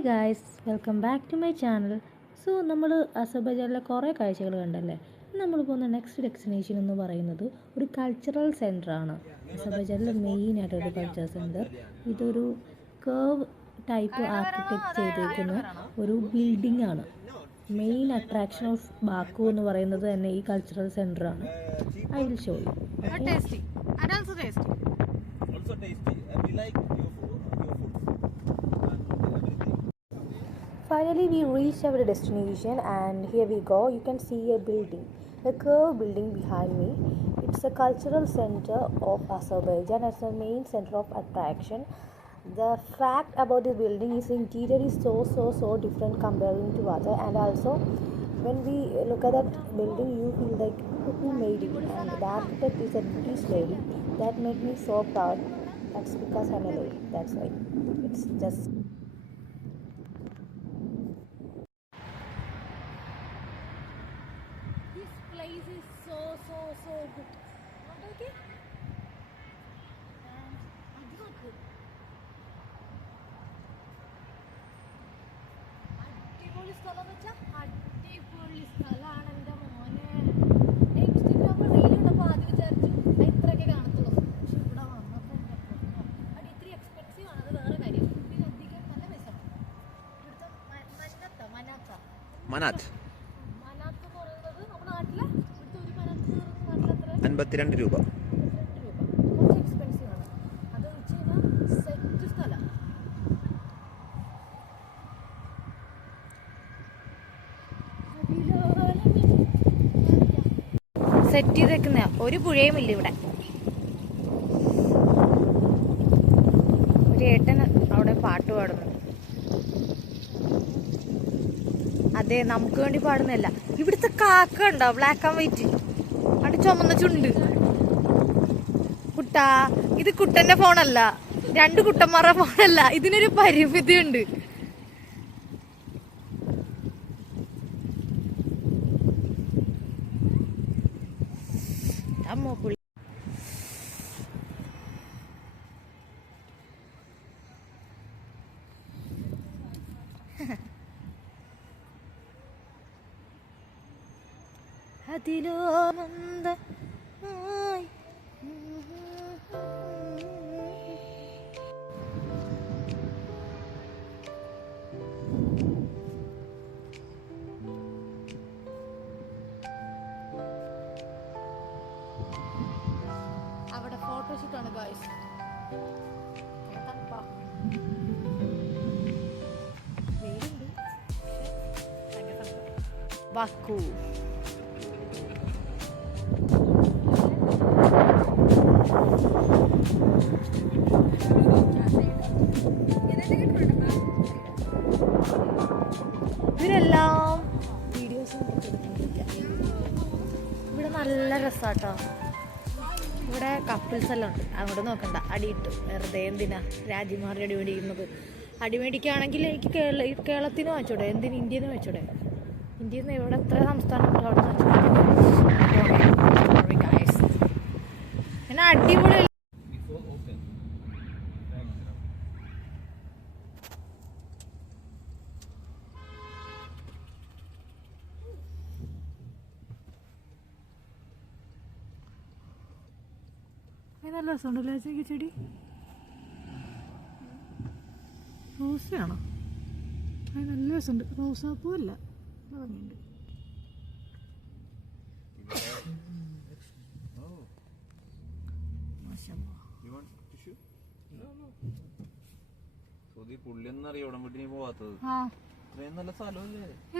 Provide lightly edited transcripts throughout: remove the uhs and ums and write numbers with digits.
Hi guys, welcome back to my channel. So നമ്മൾ അസർബൈജാനിലെ കുറേ കാഴ്ചകൾ കണ്ടല്ലേ. നമ്മൾ പോകുന്ന നെക്സ്റ്റ് ഡെസ്റ്റിനേഷൻ എന്ന് പറയുന്നത് ഒരു കൾച്ചറൽ സെൻറ്ററാണ്. അസർബൈജാനിലെ മെയിനായിട്ടൊരു കൾച്ചറൽ സെൻറ്റർ. ഇതൊരു കേവ് ടൈപ്പ് ആർക്കിടെക്ട് ചെയ്തേക്കുന്ന ഒരു ബിൽഡിംഗ് ആണ്. മെയിൻ അട്രാക്ഷൻ ഓഫ് ബാക്കു എന്ന് പറയുന്നത് തന്നെ ഈ കൾച്ചറൽ സെൻറ്ററാണ്. I will show you. Finally, we reached our destination, and here we go. You can see a building, a curved building behind me. It's a cultural center of Azerbaijan as a main center of attraction. The fact about the building is interior is so different comparing to other, and also when we look at that building, you feel like who made it, and the architect is a British lady. That made me so proud. That's because I'm a lady. That's why. It's just. Place is so good. Okay? And അടിപൊളി സ്ഥലം എന്ന് വെച്ചാൽ അടിപൊളി സ്ഥലമാണ് എൻ്റെ മോനെ. ഇൻസ്റ്റഗ്രാമിൽ reel കണ്ടപ്പോൾ ആദ്യം വിചാരിച്ചു ഇത്രയൊക്കെ കാണത്തുള്ളൂ. പക്ഷെ ഇവിടെ വന്നപ്പോൾ അത് ഇത്തിരി എക്സ്പെൻസീവ് ആണ്. അത് വേറെ കാര്യം. ഇതിലധികം നല്ല പൈസയാണ്. ഇവിടുത്തെ മനാത്ത് 52 രൂപ. കുറച്ച് എക്സ്പെൻസീവ് ആണ്. അത് വെച്ച് കഴിഞ്ഞാൽ സെറ്റ് സ്ഥലം. സെറ്റ് ചെയ്തേക്കുന്ന ഒരു പുഴയും ഇല്ല ഇവിടെ. ഒരു ഏട്ടൻ അവിടെ പാട്ട് പാടുന്നു. അതെ, നമുക്ക് വേണ്ടി പാടുന്നതല്ല. ഇവിടുത്തെ കാക്ക ഉണ്ടോ, ബ്ലാക്ക് ആൻഡ് വൈറ്റ്, അവിടെ ചുമന്ന ചുണ്ട്. കുട്ടാ, ഇത് കുട്ടന്റെ ഫോണല്ല, 2 കുട്ടന്മാരുടെ ഫോണല്ല. ഇതിനൊരു പരിമിതി ഉണ്ട്. അതിലോ മന്ദ അവിടെ ഫോട്ടോഷൂട്ടാണ് ഗായ്സ്. ബാക്കു ഇവരെല്ലാം വീഡിയോസും ഇവിടെ നല്ല രസാട്ടോ. ഇവിടെ കപ്പിൾസ് എല്ലാം ഉണ്ട്. അങ്ങോട്ട് നോക്കണ്ട, അടിയിട്ടു. വെറുതെ എന്തിനാ രാജ്യമാരുടെ അടി മേടിക്കുന്നത്? അടി മേടിക്കുകയാണെങ്കിൽ എനിക്ക് കേരളത്തിന് വെച്ചൂടെ, എന്തിന് ഇന്ത്യയിൽ നിന്ന് വെച്ചൂടെ? ഇന്ത്യയിൽ നിന്ന് ഇവിടെ എത്ര സംസ്ഥാനമുണ്ട്, അവിടെ പിന്നെ അടിപൊളി. നല്ല രസമുണ്ടല്ലോ ചേച്ചി. ചെടി റോസയാണോ? അത് നല്ല രസമുണ്ട്. റോസാപ്പൂ അല്ല, ഭംഗിയുണ്ട്.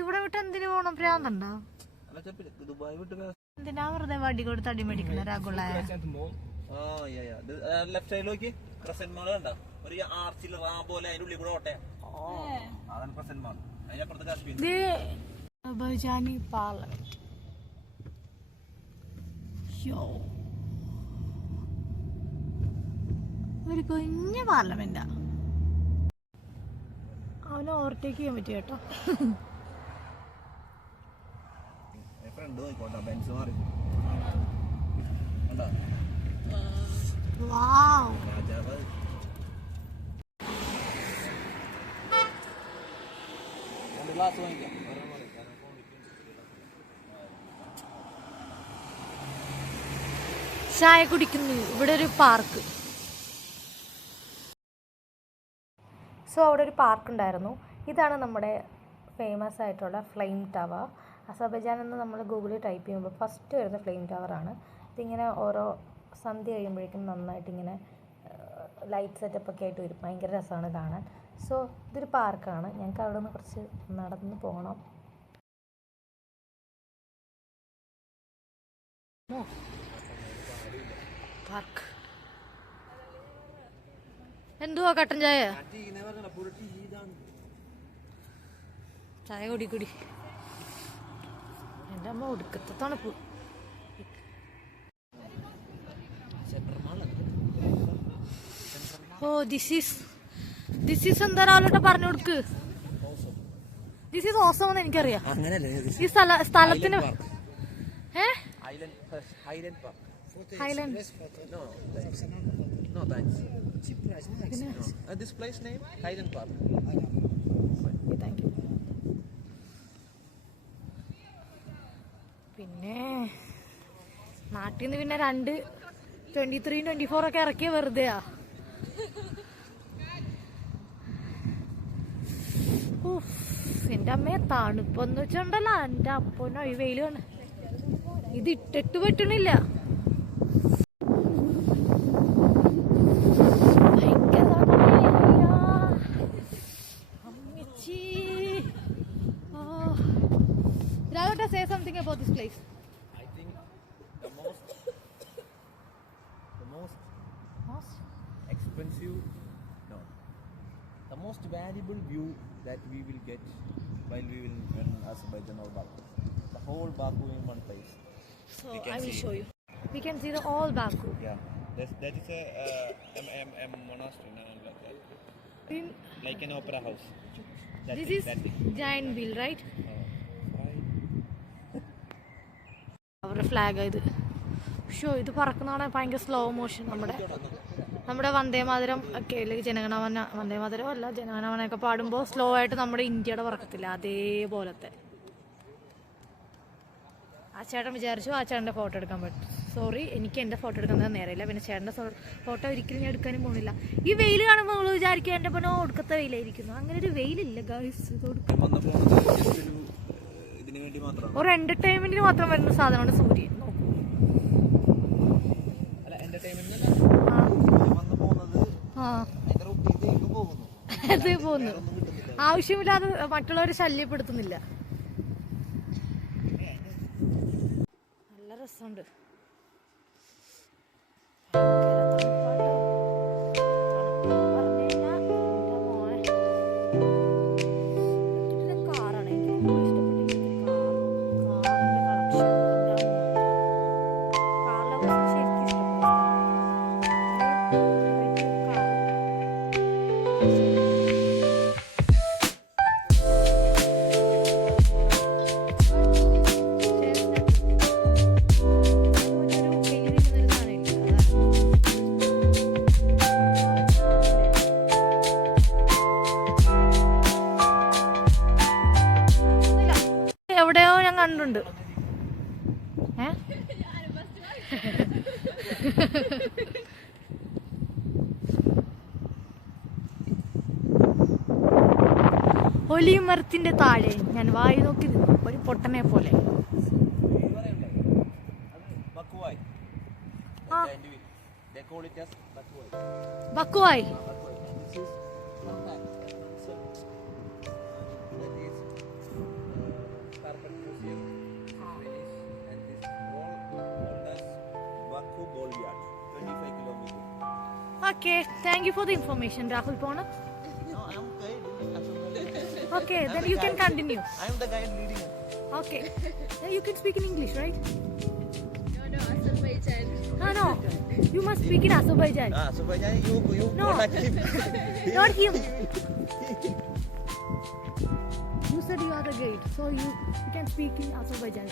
ഇവിടെ വിട്ട് എന്തിനു പോണം? ഭ്രാന്തണ്ടോ? എന്തിനാ വെറുതെ വടി കൊടുത്ത് അടി മേടിക്കണ രാഗുള്ള? ലെഫ്റ്റ് സൈഡിലേക്ക് ക്രസന്റ് മാൾ കണ്ടോ? ഒരു ആർച്ചിൽ പോലെ അതിന്റെ ഉള്ളിൽ കൂടെ ഓട്ടയാ. അതാണ് ക്രസന്റ് മാൾ. അതിനപ്പുറത്ത് കാശ്മീർ അസർബൈജാനി പാർലമെന്റ്. ഒരു കുഞ്ഞു പാർലമെന്റാ. അവനെ ഓവർടേക്ക് ചെയ്യാൻ പറ്റും കേട്ടോ. ഗ്ലാസ് വാങ്ങിക്കാം. ചായ കുടിക്കുന്നു. ഇവിടെ ഒരു പാർക്ക്. സോ അവിടെ ഒരു പാർക്ക് ഉണ്ടായിരുന്നു. ഇതാണ് നമ്മുടെ ഫേമസ് ആയിട്ടുള്ള ഫ്ലെയിം ടവർ. അസർബൈജാൻ എന്ന് നമ്മൾ ഗൂഗിളിൽ ടൈപ്പ് ചെയ്യുമ്പോൾ ഫസ്റ്റ് വരുന്ന ഫ്ലെയിം ടവറാണ്. ഇതിങ്ങനെ ഓരോ സന്ധ്യ കഴിയുമ്പോഴേക്കും നന്നായിട്ട് ഇങ്ങനെ ലൈറ്റ് സെറ്റപ്പൊക്കെ ആയിട്ട് വരും. ഭയങ്കര രസമാണ് കാണാൻ. സോ ഇതൊരു പാർക്കാണ്. ഞങ്ങൾക്ക് അവിടെ നിന്ന് കുറച്ച് നടന്ന് പോകണം. പാർക്ക് എന്തുവാ കട്ടൻ ചായ? ചായ കുടി കുടി. എൻ്റെ അമ്മ ഒടുക്കത്തെ തണുപ്പ്. ഓ ദിസ് ഈസ് എന്താ രാവിലെ പറഞ്ഞു കൊടുക്ക്. ദിസ് ഈസ് ഓസം എന്ന് എനിക്കറിയാം. ഈ സ്ഥലത്തിന് Highland. No thanks. This place name Highland Park. Thank you. പിന്നെ നാട്ടിൽ നിന്ന് പിന്നെ 23, 24 ഒക്കെ ഇറക്കിയ വെറുതെയാ. എൻ്റെ അമ്മയെ തണുപ്പെന്ന് വെച്ചിട്ടുണ്ടല്ലോ. എൻ്റെ അപ്പനോ ഈ വെയിൽ വേണം. ഇത് ഇട്ടിട്ട് പറ്റണില്ല. Say something about this place. I think the most expensive, no, the most valuable view that we will get while we will in Azerbaijan or Baku. The whole Baku in one place. So I will show you. We can see the all Baku. Yeah, that is a monastery, like that. Like an opera house. This is giant wheel, right? അവരുടെ flag ഇത്. ഇത് പറക്കുന്നതാണ് ഭയങ്കര slow motion. നമ്മുടെ വന്ദേമാതരം ഒക്കെ അല്ലെങ്കിൽ ജനഗണമന, വന്ദേമാതരം അല്ല ജനഗണമനൊക്കെ പാടുമ്പോൾ slow ആയിട്ട് നമ്മുടെ ഇന്ത്യയുടെ പറക്കത്തില്ല, അതേപോലത്തെ. ആ ചേട്ടൻ വിചാരിച്ചു ആ ചേട്ടൻ്റെ ഫോട്ടോ എടുക്കാൻ പറ്റും. സോറി, എനിക്ക് എൻ്റെ ഫോട്ടോ എടുക്കുന്നത് നേരെയില്ല. പിന്നെ ചേട്ടൻ്റെ ഫോട്ടോ ഒരിക്കലും ഞാൻ എടുക്കാനും പോകുന്നില്ല. ഈ വെയിൽ കാണുമ്പോൾ നമ്മൾ വിചാരിക്കുക എൻ്റെ പനോ ഒടുക്കത്തെ വെയിലായിരിക്കുന്നു. അങ്ങനെ ഒരു വെയിലില്ല ഗൈസ്. ഇത് ഒരു എന്റർടൈൻമെന്റിന് മാത്രം വരുന്ന സാധനമാണ് സൂര്യൻ. പോകുന്നു. ആവശ്യമില്ലാതെ മറ്റുള്ളവരെ ശല്യപ്പെടുത്തുന്നില്ല. നല്ല രസമുണ്ട്. എവിടെയോ ഞാൻ കണ്ടുണ്ട്. ഒലിമരത്തിന്റെ താഴെ ഞാൻ വായി നോക്കി നിന്നു ഒരു പൊട്ടനെ പോലെ. ബക്കുവായി. Okay, thank you for the information, Rahul Pona. No, I am guide. Okay, then you can continue. I am the guide leading. Okay, then you can speak in English, right? No, Azerbaijan. No, you must speak in Azerbaijan. Azerbaijan, you No. contact him. Not him. You said you are the guide, so you can speak in Azerbaijan.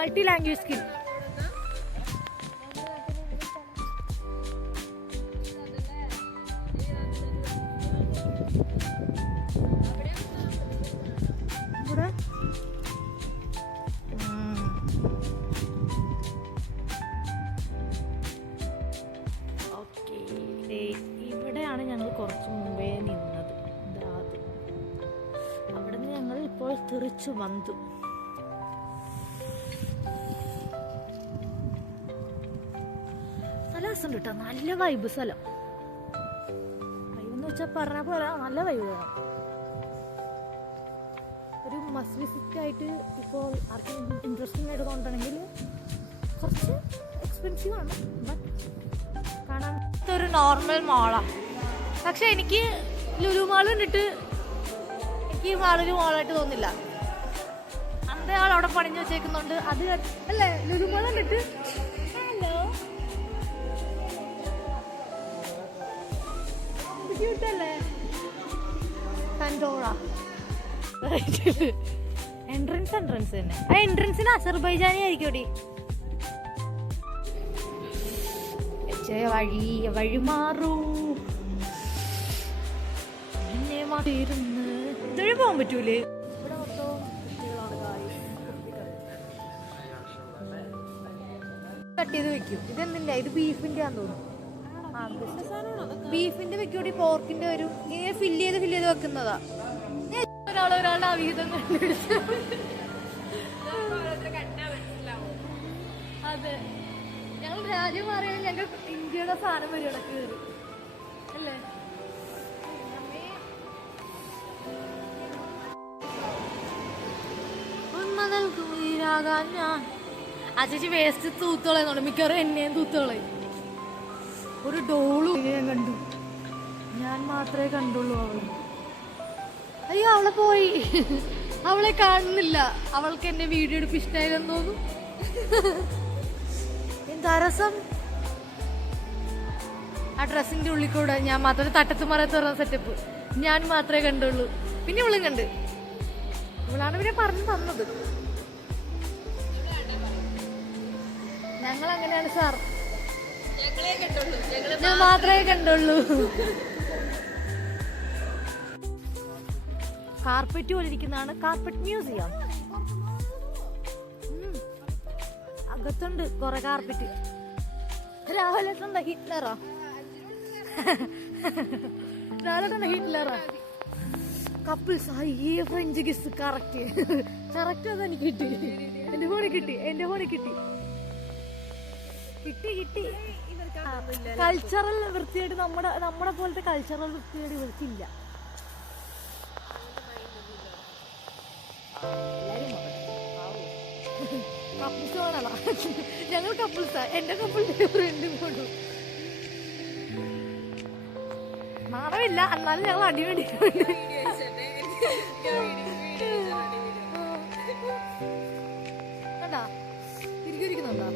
Multi-language skill. കുറച്ച് മുമ്പേ നിന്നത്. അവിടെ നിന്ന് ഞങ്ങൾ ഇപ്പോൾ തിരിച്ചു വന്നു. നല്ല രസമുണ്ട് കേട്ടോ, നല്ല വൈബ് സ്ഥലം. വൈബെന്ന് വെച്ചാൽ പറഞ്ഞ പോലെ നല്ല വൈബ് വേണം. ഒരു മസ്റ്റ് വിസിറ്റ് ആയിട്ട് ഇപ്പോൾ ആർക്കും ഇൻട്രസ്റ്റിംഗ് ആയിട്ട് തോന്നണമെങ്കിൽ കുറച്ച് എക്സ്പെൻസീവ് ആണ്, ബട്ട് കാണാൻ ഒരു നോർമൽ മാളാണ്. പക്ഷെ എനിക്ക് ലുലു മാൾ കണ്ടിട്ട് എനിക്ക് ഈ മാളൊരു മാളായിട്ട് തോന്നില്ല. അന്നേ ആൾ അവിടെ പണിഞ്ഞു വെച്ചേക്കുന്നുണ്ട്. അത് അല്ലേ ലുലു മാൾ കണ്ടിട്ട്. ഹലോ, ക്യൂട്ടല്ലേ കണ്ടോള. എൻട്രൻസ് തന്നെ. ആ എൻട്രൻസിന് അസർബൈജാനി ആയിരിക്കും. വഴി മാറൂ, എന്നെ മാറിയിരുന്ന് ഇതുവഴി പോകാൻ പറ്റൂലേ? ഇവിടെ മൊത്തം കട്ട് ചെയ്ത് വെക്കും. ഇതെന്തിന്റെ? ഇത് ബീഫിന്റെ ആന്ന് തോന്നുന്നു. ബീഫിന്റെ വെക്കൂടി, പോർക്കിന്റെ വരും. ഇങ്ങനെ ഫില്ല് ചെയ്ത് വെക്കുന്നതാ. ഒരാളുടെ അവിഹിതം കണ്ടുപിടിച്ചു. അതെ, ഞങ്ങൾ രാജ്യം മാറിയാൽ ഞങ്ങൾ ഇന്ത്യയുടെ സാധനം വരും കയറി അല്ലേ? ഉന്മകൾക്കുയിരാകാൻ ഞാൻ. ആ ചേച്ചി വേസ്റ്റ് തൂത്തോളയുന്നുണ്ട്, മിക്കവാറും എന്നെയും തൂത്തോളയും. ഒരു ഡോളും ഞാൻ കണ്ടു, ഞാൻ മാത്രമേ കണ്ടുള്ളൂ അവളെ. അയ്യോ, അവളെ പോയി, അവളെ കാണുന്നില്ല. അവൾക്ക് എന്നെ വീഡിയോ എടുപ്പ് ഇഷ്ടമായില്ലെന്ന് തോന്നുന്നു. എന്താ രസം ആ ഡ്രസ്സിന്റെ ഉള്ളിൽ കൂടെ. ഞാൻ മാത്രമേ തട്ടത്ത് മറത്ത് പറഞ്ഞ സെറ്റപ്പ് ഞാൻ മാത്രമേ കണ്ടുള്ളൂ. പിന്നെ ഇവളും കണ്ട്. ഇവളാണ് ഇവരെ പറഞ്ഞു തന്നത്. ഞങ്ങൾ അങ്ങനെയാണ് സാർ, ഞാൻ മാത്രമേ കണ്ടുള്ളൂ. കാർപ്പറ്റ് പോലെ ഇരിക്കുന്നതാണ് കാർപ്പറ്റ് മ്യൂസിയം. അകത്തുണ്ട് കൊറേ കാർപ്പറ്റ്. രാവിലെ ഹിറ്റ്ലറാ, രാവിലെ ഹിറ്റ്ലറാ. കപ്പിൾസ്. അയ്യേ, ഫ്രഞ്ച് കിസ്. കറക്റ്റ് അതെനിക്ക് കിട്ടി. എന്റെ ഫോണിൽ കിട്ടി. കൾച്ചറൽ വൃത്തിയായിട്ട് നമ്മുടെ പോലത്തെ കൾച്ചറൽ വൃത്തിയായിട്ട് ഇവർക്കില്ല. കപ്പിൾസ് കാണാ, ഞങ്ങൾ കപ്പിൾസാ. എന്റെ കപ്പിൾസ് ഫ്രണ്ടും കൊണ്ടു മാറവില്ല, എന്നാലും ഞങ്ങൾ അടിപൊളി. കണ്ടാ ഇരിക്കുന്നുണ്ടോ?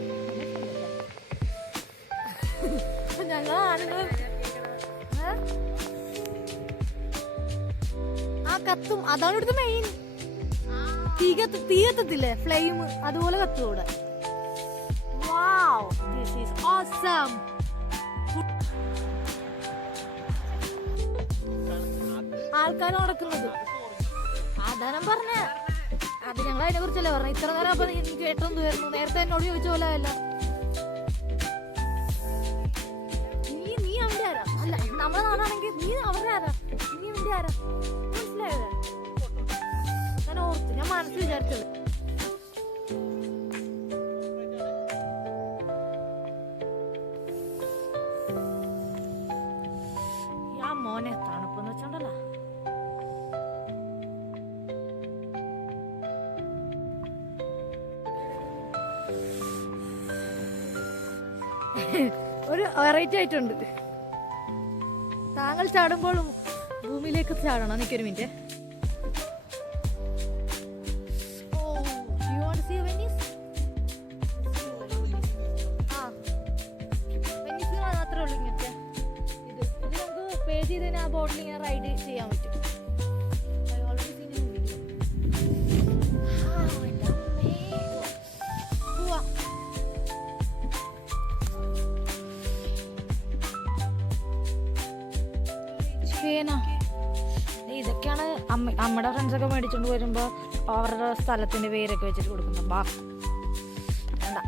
ഞങ്ങൾ ആണുങ്ങൾ ആ കത്തും. അതാണ് ഇവിടുത്തെ മെയിൻ. തീ കത്തത്തില്ലേ, ഫ്ലെയിം, അതുപോലെ കത്തുകൂടെ. ആൾക്കാർ നടക്കുന്നത് അതാനം പറഞ്ഞ. അത് ഞങ്ങൾ അതിനെ കുറിച്ചല്ലേ പറഞ്ഞ. ഇത്ര നേരം അപ്പൊ എനിക്ക് കേട്ടൊന്നും വരുന്നു. നേരത്തെ എന്നോട് ചോദിച്ച പോലെ അല്ല. നീ അവന്റെ ആരാ? അല്ല, നമ്മുടെ നാടാണെങ്കിൽ നീ അവരുടെ ആരാ? നീ ഇവന്റെ ആരാ? മനസ്സിലായോ? ഞാൻ ഓർത്തു, ഞാൻ മനസ്സിൽ വിചാരിച്ചത്. ആ മോനെ തണുപ്പെന്ന് വെച്ചോണ്ടല്ല. ഒരു വെറൈറ്റി ആയിട്ടുണ്ട്. താങ്കൾ ചാടുമ്പോഴും ഭൂമിയിലേക്ക് ചാടണം. എനിക്കൊരു മിനിറ്റ്. ആ ബോട്ടിൽ ഇങ്ങനെ റൈഡ് ചെയ്യാൻ പറ്റും. ഇതൊക്കെയാണ് അമ്മയുടെ ഫ്രണ്ട്സൊക്കെ മേടിച്ചോണ്ട് വരുമ്പോ അവരുടെ സ്ഥലത്തിന്റെ പേരൊക്കെ വെച്ചിട്ട് കൊടുക്കുന്നത്. ബാ വേണ്ട,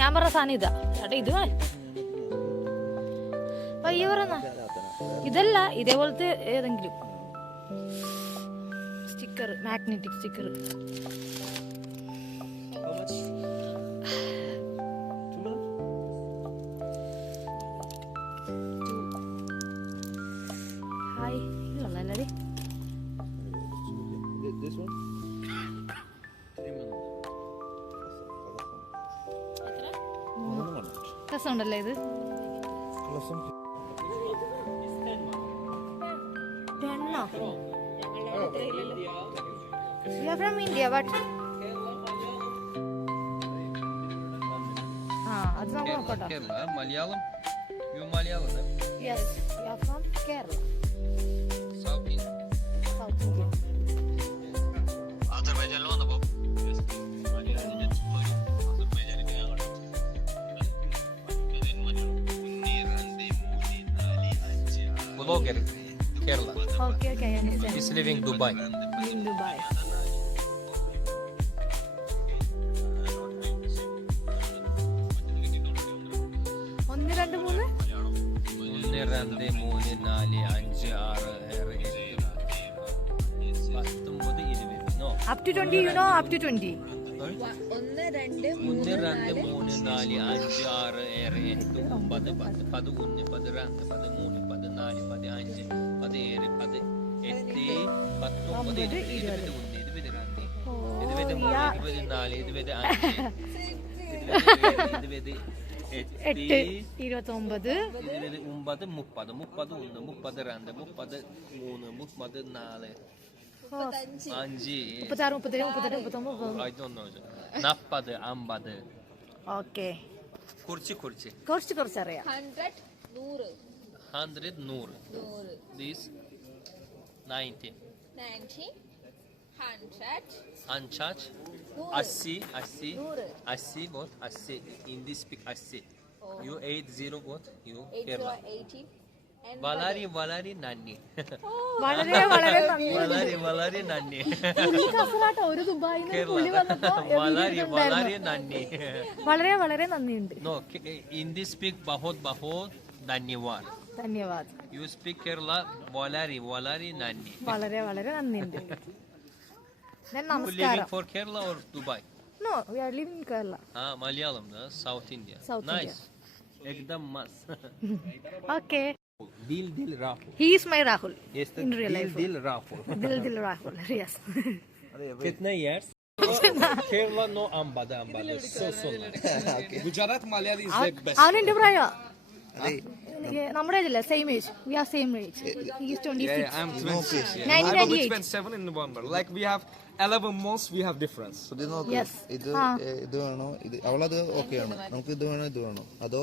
ഞാൻ പറഞ്ഞ സാധനം ഇതാ ചേട്ടാ. ഇത് പയ്യെ പറഞ്ഞ ഇതല്ല, ഇതേപോലത്തെ ഏതെങ്കിലും സ്റ്റിക്കർ, മാഗ്നറ്റിക് സ്റ്റിക്കർ. ഹായ് ഇല്ലല്ലേ This one? രസമുണ്ടല്ലേ ഇത്? ഫ്രം ഇന്ത്യ ബട്ട് അത് നമുക്ക് നോക്കട്ടോ. Malayalam Malayalam yes you are from Kerala, south India. South India. അസർബൈജാനിൽ വന്നപ്പോ blogger Kerala. Okay, I understand. He's living Dubai. In Dubai. ഒന്ന് രണ്ട് മൂന്ന് 1 2 3 4 5 6 7 8 19 20. No. up to 20, you know, up to 20. 1 2 1 2 3 4 5 6 7 8 9 10 11 12 13 14 15 16 17 18 19 okay, കുറച്ച് കുറച്ചറിയാം. 100 100 100 100 this 90 90 100 100 80 80 80 what 80 in this speak 80 you 80 what you Kerala 80 and വളരെ നന്ദി വളരെ വളരെ നന്ദി. വളരെ നന്ദി പുള്ളി കസറാട്ടോ, ഒരു ദുബായിൽ നിന്ന് പുള്ളി വന്നപ്പോ വളരെ നന്ദി വളരെ വളരെ നന്ദിയുണ്ട്. no in this speak bahut ധന്യവാദ്. ധന്യവാദ്. you speak Kerala വളരെ നന്ദി. വളരെ വളരെ നന്ദിയുണ്ട്. Then you living നമസ്കാരം. for Kerala or Dubai? No, we are living in Kerala. Malayalam South India. South nice ekdam mast Okay. Dil Rahul. He is my Rahul. Yes, in real life. Dil Rahul. Dil Rahul. Yes. Kitna years? Kerala no ambada so Okay. Gujarat Malayali is the best. അവൻ എന്റെ പ്രായ, നമ്മുടെ ഏജല്ലേ, same age. We are same age. He is 26. Yeah, I'm 26. Yeah. I will 1998. be 27 in November. Like we have 11 months, we have difference. ഇത് നോക്ക്, Yes. ഇത് ഇത് വേണോ, ഇത് അവളത് ഓക്കെ ആണോ, നമുക്ക് ഇത് വേണോ ഇത് വേണോ, അതോ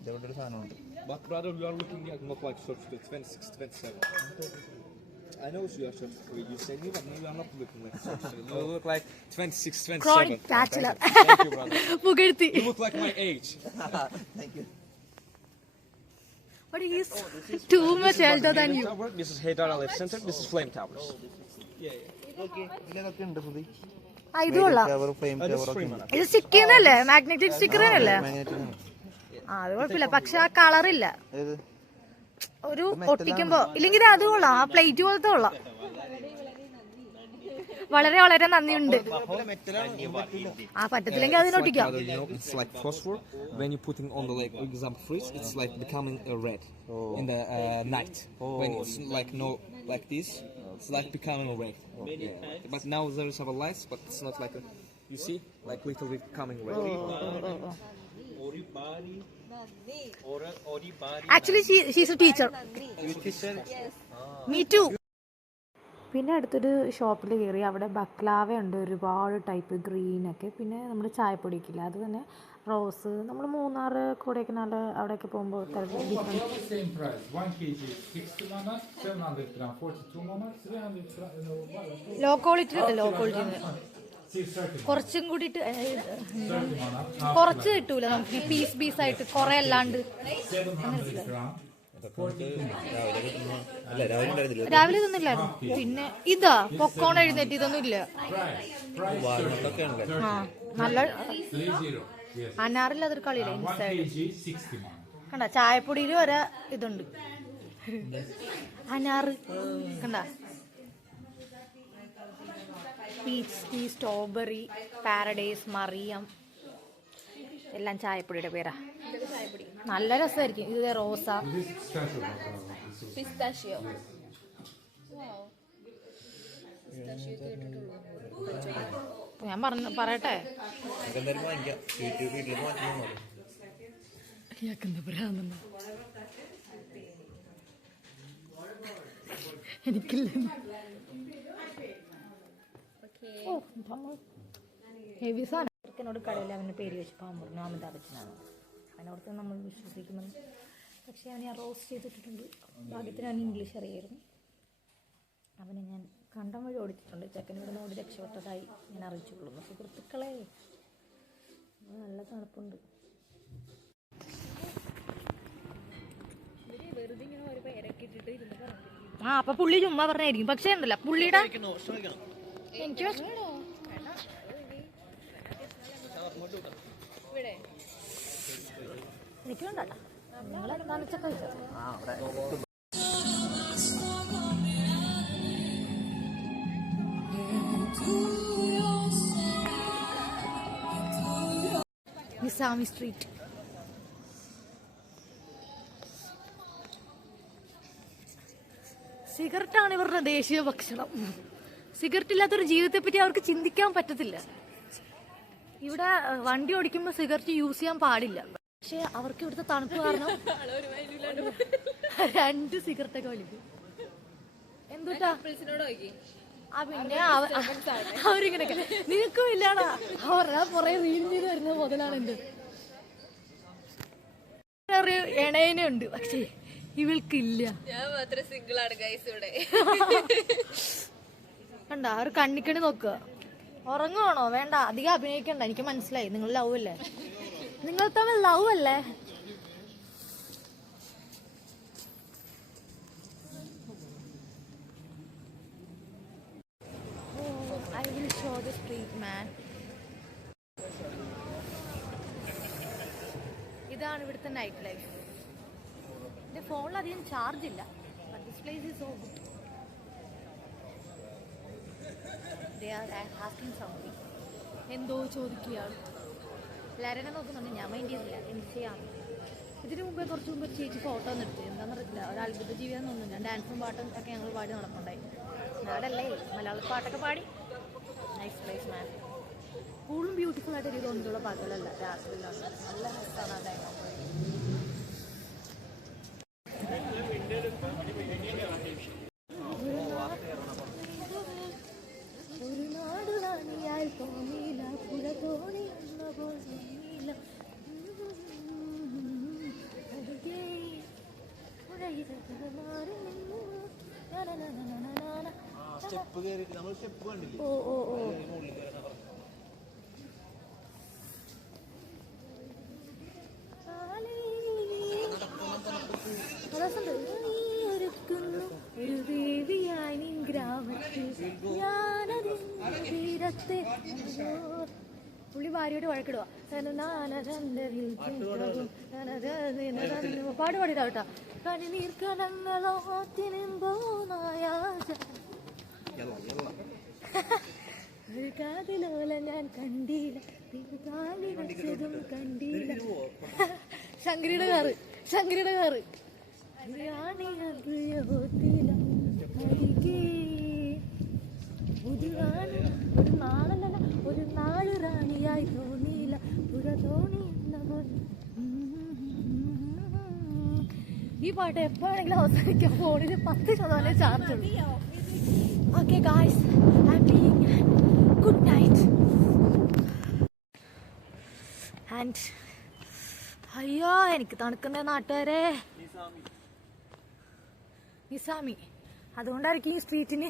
ഇതേപോലെ ഒരു സാധനമുണ്ട്. But brother, we are looking at not like 26, 27. I know you are 23. You say me, but we are not looking like 23. You look like 26, 27. Chronic bachelor. Thank you, brother. പുകഴ്ത്തി. You look like my age. Thank you. But he is too much elder than you. Tower. This is Haydar Alive Center. This is Flame Towers. ഇതിലൊക്കെ ഉണ്ട് സുധി. ഇത് കൊള്ളാം. Tower, frame tower ഒക്കെ ഉണ്ട്. ഇത് stick ചെയ്യുന്നല്ലേ, magnetic sticker തന്നെയല്ലേ? Magnetic ആണ്. അത് കുഴപ്പമില്ല, പക്ഷെ ആ കളറില്ല. ഏത്? ഒരു ഒട്ടിക്കുമ്പോ ഇല്ലെങ്കിൽ അത് കൊള്ളാം, ആ പ്ലേറ്റ് പോലത്തെ കൊള്ളാം. വളരെ വളരെ നന്ദിയുണ്ട്. ആ പറ്റത്തില്ലെങ്കിൽ അതിനൊട്ടിക്കാം. You know, it's like phosphor. When you putting on the like example fridge, it's like becoming red in the night. When it's like like this, it's like becoming red. Yeah. But now there is a lights, but it's not like you see, like little bit becoming red. Actually, she's a teacher. Me too. പിന്നെ അടുത്തൊരു ഷോപ്പിൽ കയറി, അവിടെ baklava ഉണ്ട്, ഒരുപാട് type ഗ്രീനൊക്കെ. പിന്നെ നമ്മൾ ചായപ്പൊടിക്കില്ല, അത് തന്നെ റോസ്. നമ്മൾ മൂന്നാർ, കൊടൈക്കനാൽ അവിടെയൊക്കെ പോകുമ്പോൾ Same price. 1 kg 60 manat, 700 gram 42 manat, 300 gram. Low quality കുറച്ചും കൂടിയിട്ട് കുറച്ച് കിട്ടൂല നമുക്ക്, പീസ് ആയിട്ട് കുറെ അല്ലാണ്ട്. രാവിലെ ഇതൊന്നുമില്ലായിരുന്നു. പിന്നെ ഇതാ പൊക്കോൺ എഴുന്നേറ്റ് ഇതൊന്നും ഇല്ല. ആ നല്ല അനാറിൽ അതൊരു കളിയില്ല. ഇൻസൈഡ് കണ്ട ചായപ്പൊടിയിൽ വരെ ഇതുണ്ട്. അനാറ് കണ്ട, peach tea, strawberry, paradise, Mariyam, എല്ലാം ചായപ്പൊടിയുടെ പേരാ. നല്ല രസമായിരിക്കും. ഇത് റോസ, പിസ്താഷ്യോ. ഞാൻ പറയട്ടെ, എനിക്കില്ല. ഹെവി സാധനം. എന്നോട് കടയിൽ അവൻ്റെ പേര് വെച്ച് പാമ്പുറിന് അമിതാഭ് ബച്ചനാണ്. അവനോടത്ത് നമ്മൾ വിശ്വസിക്കുന്നത്. പക്ഷേ അവനെ റോസ്റ്റ് ചെയ്തിട്ടുണ്ട്. ഭാഗ്യത്തിന് അവന് ഇംഗ്ലീഷ് അറിയായിരുന്നു. അവനെ ഞാൻ കണ്ടം വഴി ഓടിച്ചിട്ടുണ്ട്. ചെക്കൻ ഇവിടെ നിന്ന് ഓടി രക്ഷപ്പെട്ടതായി ഞാൻ അറിയിച്ചുകൊള്ളുന്നു. സുഹൃത്തുക്കളെ, നല്ല തണുപ്പുണ്ട്. ആ അപ്പൊ പുള്ളി ചുമ്മാ പറഞ്ഞായിരിക്കും. പക്ഷേ ഉണ്ടല്ല പുള്ളിയുടെ എനിക്ക് എനിക്ക് വേണ്ട. നിങ്ങളെന്താണെന്ന് വെച്ചാൽ കഴിച്ചോ. നിസാമി സ്ട്രീറ്റ്. സിഗരറ്റാണ് ഇവരുടെ ദേശീയ ഭക്ഷണം. സിഗരറ്റ് ഇല്ലാത്തൊരു ജീവിതത്തെ പറ്റി അവർക്ക് ചിന്തിക്കാൻ പറ്റത്തില്ല. ഇവിടെ വണ്ടി ഓടിക്കുമ്പോൾ സിഗരറ്റ് യൂസ് ചെയ്യാൻ പാടില്ല. പക്ഷെ അവർക്ക് ഇവിടുത്തെ തണുപ്പ് കാരണം 2 സിഗരറ്റൊക്കെ വലിക്കും. എന്തുട്ടാ ആ പിന്നെ അവരിങ്ങനെയൊക്കെ നിനക്കും ഇല്ലാടാ. അവരുടെ കുറെ റീൽ ചെയ്ത് വരുന്നത് മുതലാണ് എന്റെ. എണയനുണ്ട്, പക്ഷേ ഇവൾക്കില്ല. ഞാൻ മാത്രം സിംഗിൾ ആണ് ഗൈസ് ഇവിടെ. കണ്ട അവർ കണ്ണിക്കണി നോക്കുക. ഉറങ്ങുവാണോ? വേണ്ട, അധികം അഭിനയിക്കണ്ട. എനിക്ക് മനസ്സിലായി നിങ്ങൾ ലവ് അല്ലേ. നിങ്ങൾ തമ്മിൽ ലവ് അല്ലേ? I will show the street man. ഇതാണ് ഇവിടുത്തെ നൈറ്റ് ലൈഫ്. എന്റെ ഫോണിൽ അധികം ചാർജ് ഇല്ല. But this place is so good. They are asking something. എന്തോ ചോദിക്കുകയാണ്. എല്ലാവരും നോക്കുന്നുണ്ട്. ഞാൻ മൈൻഡ് ചെയ്തില്ല. എന്ത് ചെയ്യാം. ഇതിനു മുമ്പേ കുറച്ച് മുമ്പ് ചേച്ചി ഫോട്ടോ ഒന്ന് എടുത്തു. എന്താണെന്ന് അറിയത്തില്ല. ഒരു അത്ഭുത ജീവിതം തോന്നുന്നില്ല. ഡാൻസും പാട്ടും ഒക്കെ ഞങ്ങൾ പാടി നടപ്പുണ്ടായി. നാടല്ലേ മലയാള പാട്ടൊക്കെ പാടി. നൈസ് പ്ലേസ് മാൻ. കൂടുതലും ബ്യൂട്ടിഫുൾ ആയിട്ട് ഒരു തോന്നിയിട്ടുള്ള പകലല്ല, രാത്രിയിലാണ്. നല്ല രസമാണ് ആ ടൈം. ഒരു നാട് റാണിയായി തോന്നിയില്ല, പുഴ തോണിയെന്ന പോൽ തോന്നിയില്ല. ഓ ഓ ഓ ഒരു ദേവിയായി നിൻ ഗ്രാമത്തിൽ ഞാനീരത്തെ. പുള്ളി ഭാര്യയോട് വഴക്കിടുക. പാട് പാടിയിട്ടാ കേട്ടാ. കണിനീർക്കലങ്ങളോ ഒരു കാതിലോല ഞാൻ കണ്ടില്ല, വെച്ചതും കണ്ടില്ല. ശങ്കരിയുടെ കാറ്, ശങ്കരിയുടെ കാറ്. ഒരു നാളല്ല, ഒരു നാള് റാണിയായി തോന്നിയില്ല, പുര തോണി എന്ന പോലെ. ഈ പാട്ട് എപ്പോഴാണെങ്കിലും അവസാനിക്കാൻ ഫോണിൽ 10% ചാർജ് ഉണ്ട്. Okay guys, I am being good night. And അയ്യോ എനിക്ക് തണുക്കുന്ന നാട്ടുകാരെ. നിസാമി, അതുകൊണ്ടായിരിക്കും ഈ സ്ട്രീറ്റിന്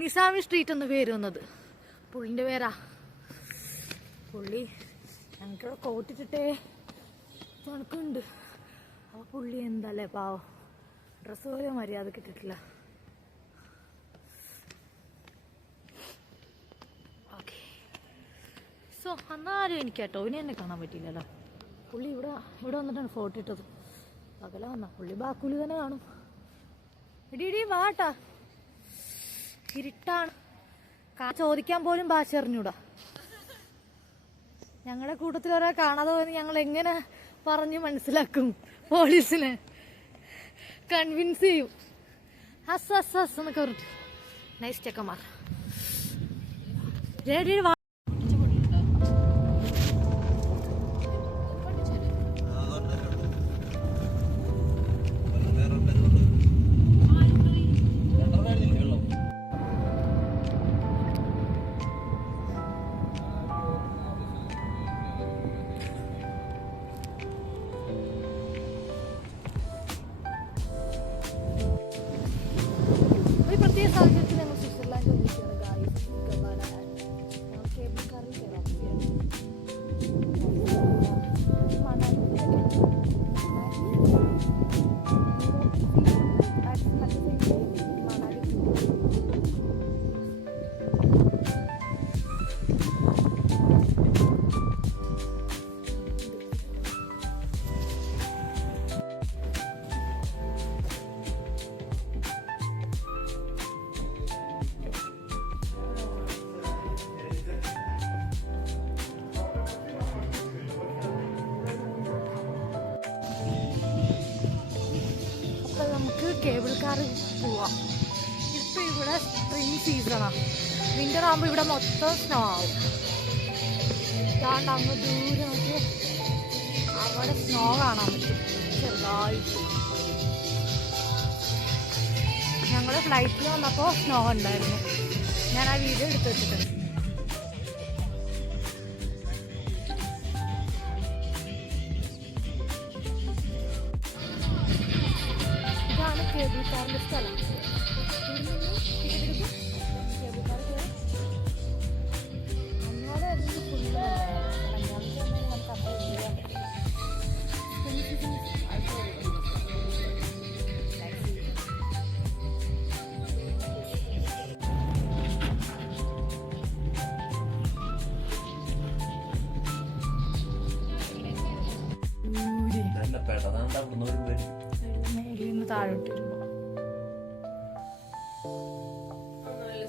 നിസാമി സ്ട്രീറ്റ് എന്ന് പേര് വന്നത്. പുള്ളിൻ്റെ പേരാ. പുള്ളി ഞങ്ങൾക്കിവിടെ കോട്ടിട്ടിട്ടേ തണുക്കുന്നുണ്ട്. അപ്പോൾ പുള്ളി എന്താല്ലേ പാവം, ഡ്രസ്സ് പോലും മര്യാദ കിട്ടിട്ടില്ല. ഓക്കെ, സോ എന്നാലും എനിക്ക് കേട്ടോ ഇനി എന്നെ കാണാൻ പറ്റിയില്ലല്ലോ. പുള്ളി ഇവിടെ വന്നിട്ടാണ് ഫോട്ടോ ഇട്ടത്. പകല വന്ന പുള്ളി ബാക്കൂലി തന്നെ കാണും. ഇടി വാട്ടാ, ഇരുട്ടാണ്, ചോദിക്കാൻ പോലും ഭാഷ അറിഞ്ഞൂടാ. ഞങ്ങളുടെ കൂട്ടത്തിൽ ഒരാൾ കാണാതെ പോയത് ഞങ്ങൾ എങ്ങനെ പറഞ്ഞ് മനസ്സിലാക്കും? പോലീസിനെ കൺവിൻസ് ചെയ്യും. ഹസ് ഹസ് ഹസ് എന്നൊക്കെ പറഞ്ഞിട്ട്. നൈസ് ചെക്കന്മാർ. ഒരു പ്രത്യേക സാഹചര്യത്തിൽ ഞങ്ങൾ സ്വിറ്റ്സർലാൻഡ് വന്നിരിക്കുകയാണ് ഗായ്സ്. കേബിൾ കാറിൽ കയറാൻ നമുക്ക് കേബിൾ കാറിൽ പോവാം. ഇപ്പം ഇവിടെ സ്പ്രിംഗ് സീസണാണ്. വിൻ്റർ ആകുമ്പോൾ ഇവിടെ മൊത്തം സ്നോ ആവും. ഇതാണ്ട് അങ്ങ് ദൂരെ നോക്കി അവിടെ സ്നോ കാണാൻ പറ്റും ചെറുതായിട്ട്. ഞങ്ങൾ ഫ്ലൈറ്റിൽ വന്നപ്പോൾ സ്നോ ഉണ്ടായിരുന്നു. ഞാൻ ആ വീഡിയോ എടുത്ത് വെച്ചിട്ടുണ്ട്. ഇതാണ് കേബിൾ കാറിൻ്റെ സ്ഥലം. കേബിൾ കാർ കയറി അന്നോടെ അതിന് ഫുള്ള് കല്യാണത്തിന് നമുക്ക് അപ്പോൾ ചെയ്യാൻ പറ്റും. മേലിൽ നിന്ന് താഴോട്ട് വരുമ്പോൾ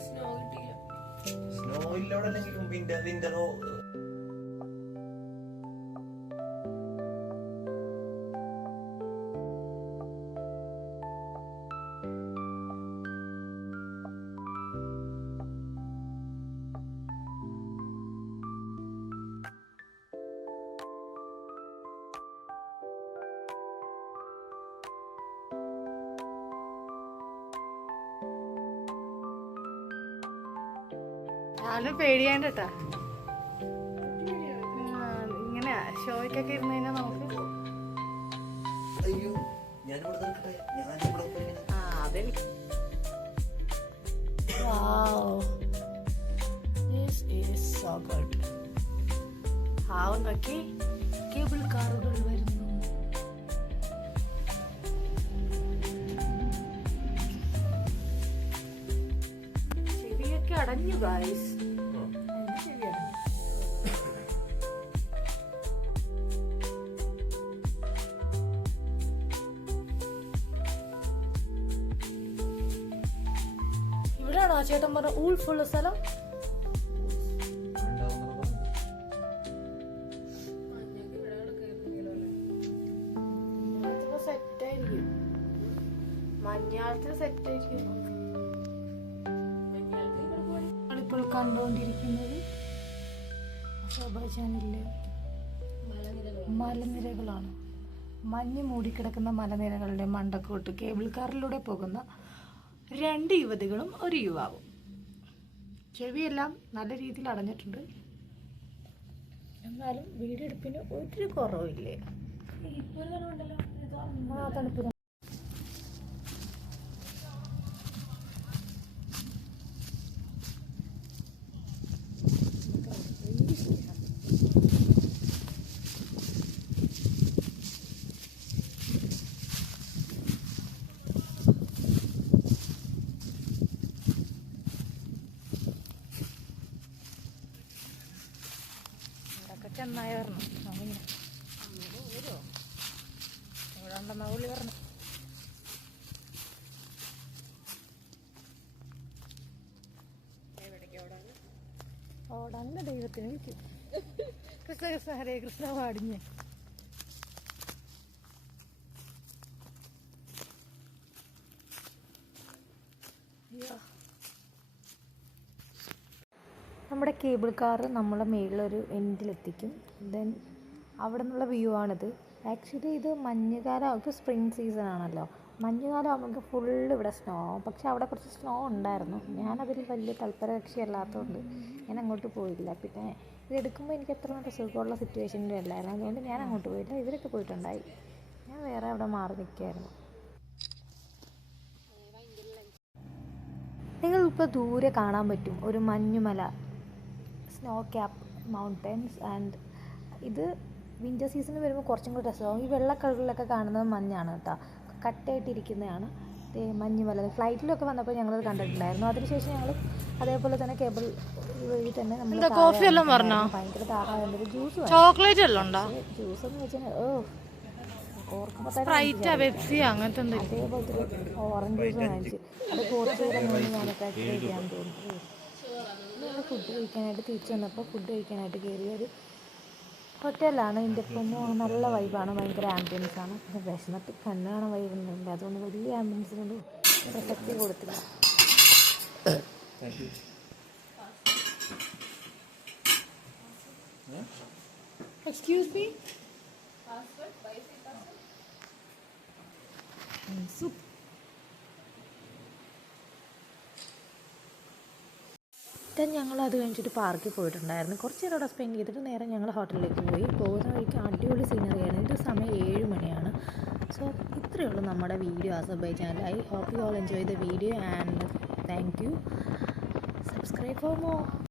സ്നോ കിട്ടിയില്ല. സ്നോ ഇല്ലവിടെങ്കിലും വിന്ററോ ഞാനും പേടിയാണ്ട് കേട്ടാ. ഇങ്ങനെ ഷോയ്ക്കൊക്കെ ഇരുന്ന് കഴിഞ്ഞാൽ നമുക്ക് അയ്യോ ഞാനിവിടെ നിൽക്കട്ടെ, ഞാനിവിടെ പോയി അതെനിക്ക്. Wow, this is so good. നോക്കി കേബിൾ കാറുകൾ വരുന്നു. ചെവിയൊക്കെ അടഞ്ഞു ഗായ്സ്. ചെവി അടഞ്ഞു. ഇവിടെയാണോ ചേട്ടൻ പറഞ്ഞ ഊൾഫുള്ള സ്ഥലം? സെറ്റായിരിക്കും, മഞ്ഞാളത്തിൽ സെറ്റായിരിക്കും. ഇപ്പോൾ കണ്ടുകൊണ്ടിരിക്കുന്നത് അസർബൈജാനിലെ മലനിരകളാണ്. മഞ്ഞ് മൂടിക്കിടക്കുന്ന മലനിരകളുടെ മണ്ടക്കോട്ട് കേബിൾ കാറിലൂടെ പോകുന്ന 2 യുവതികളും ഒരു യുവാവും. ചെവിയെല്ലാം നല്ല രീതിയിൽ അടഞ്ഞിട്ടുണ്ട്, എന്നാലും വീടെടുപ്പിന് ഒരു കുറവില്ലേ. തണുപ്പ് ചെന്നായി വരണം. ഇവിടെ ഉണ്ടെന്ന പുള്ളി കൃഷ്ണനെ വിളിക്കും. കൃഷ്ണ കൃഷ്ണ ഹരേ കൃഷ്ണ പാടിഞ്ഞ്. നമ്മുടെ കേബിൾ കാർ നമ്മളെ മേളിലൊരു എൻഡിലെത്തിക്കും. ദെൻ അവിടെ നിന്നുള്ള വ്യൂ ആണിത്. ആക്ച്വലി ഇത് മഞ്ഞുകാലം, ഇപ്പോൾ സ്പ്രിങ് സീസൺ ആണല്ലോ. മഞ്ഞുകാലം ആകുമ്പോൾ ഫുള്ള് ഇവിടെ സ്നോ ആവും. പക്ഷെ അവിടെ കുറച്ച് സ്നോ ഉണ്ടായിരുന്നു. ഞാനതിൽ വലിയ തൽപരകക്ഷി അല്ലാത്തതുകൊണ്ട് ഞാൻ അങ്ങോട്ട് പോയില്ല. പിന്നെ ഇതെടുക്കുമ്പോൾ എനിക്ക് അത്ര നല്ല സുഖമുള്ള സിറ്റുവേഷനിലും അല്ലായിരുന്നു. അതുകൊണ്ട് ഞാൻ അങ്ങോട്ട് പോയില്ല. ഇവരൊക്കെ പോയിട്ടുണ്ടായി. ഞാൻ വേറെ അവിടെ മാറി നിൽക്കുകയായിരുന്നു. നിങ്ങളിപ്പോൾ ദൂരെ കാണാൻ പറ്റും ഒരു മഞ്ഞുമല, സ്നോ ക്യാപ്പ് മൗണ്ടൻസ്. ആൻഡ് ഇത് വിൻ്റർ സീസണിൽ വരുമ്പോൾ കുറച്ചും കൂടി രസമാവും. ഈ വെള്ള കളറിലൊക്കെ കാണുന്നത് മഞ്ഞാണ് കേട്ടോ, കട്ടയായിട്ടിരിക്കുന്നതാണ് മഞ്ഞുമല. ഫ്ലൈറ്റിലൊക്കെ വന്നപ്പോൾ ഞങ്ങളത് കണ്ടിട്ടുണ്ടായിരുന്നു. അതിനുശേഷം ഞങ്ങൾ അതേപോലെ തന്നെ കേബിൾ വഴി തന്നെ നമ്മൾ കോഫി എല്ലാം പറഞ്ഞോ? ഭയങ്കര ദാഹം. ജ്യൂസ് ചോക്ലേറ്റ് എല്ലാം ഉണ്ടോ? ജ്യൂസ് എന്ന് വെച്ചാൽ ഓർക്കുമ്പോൾ പെപ്സി അങ്ങനത്തെ അതേപോലത്തെ ഓറഞ്ച് ജ്യൂസ് വാങ്ങിച്ച് അത് പോർച്ചുഗൽ ഞാനൊക്കെ കഴിക്കാൻ തോന്നുന്നു. ഞങ്ങൾ ഫുഡ് കഴിക്കാനായിട്ട് തിരിച്ചു വന്നപ്പോൾ ഫുഡ് കഴിക്കാനായിട്ട് കയറിയൊരു ഹോട്ടലാണ്. ഇതിൻ്റെ പൊന്നോ നല്ല വൈബാണ്, ഭയങ്കര ആംബിയൻസാണ്. പിന്നെ വിശന്നിട്ട് കണ്ണ് കാണാൻ വൈബൊന്നുമില്ല. അതുകൊണ്ട് വലിയ ആംബിയൻസിനോട് പ്രസക്തി കൊടുത്തില്ല. Excuse me. ഞങ്ങൾ അത് കഴിഞ്ഞിട്ട് പാർക്കിൽ പോയിട്ടുണ്ടായിരുന്നു. കുറച്ച് നേരം അവിടെ സ്പെൻഡ് ചെയ്തിട്ട് നേരെ ഞങ്ങൾ ഹോട്ടലിലേക്ക് പോയി. പോകുന്ന വഴിക്ക് അടിപൊളി സീനറിയാണ്. ഇത് സമയം 7 മണിയാണ്. സോ ഇത്രയേ ഉള്ളൂ നമ്മുടെ വീഡിയോ അസർബൈജാനിൽ. I hope you all enjoy the video and thank you. Subscribe for more.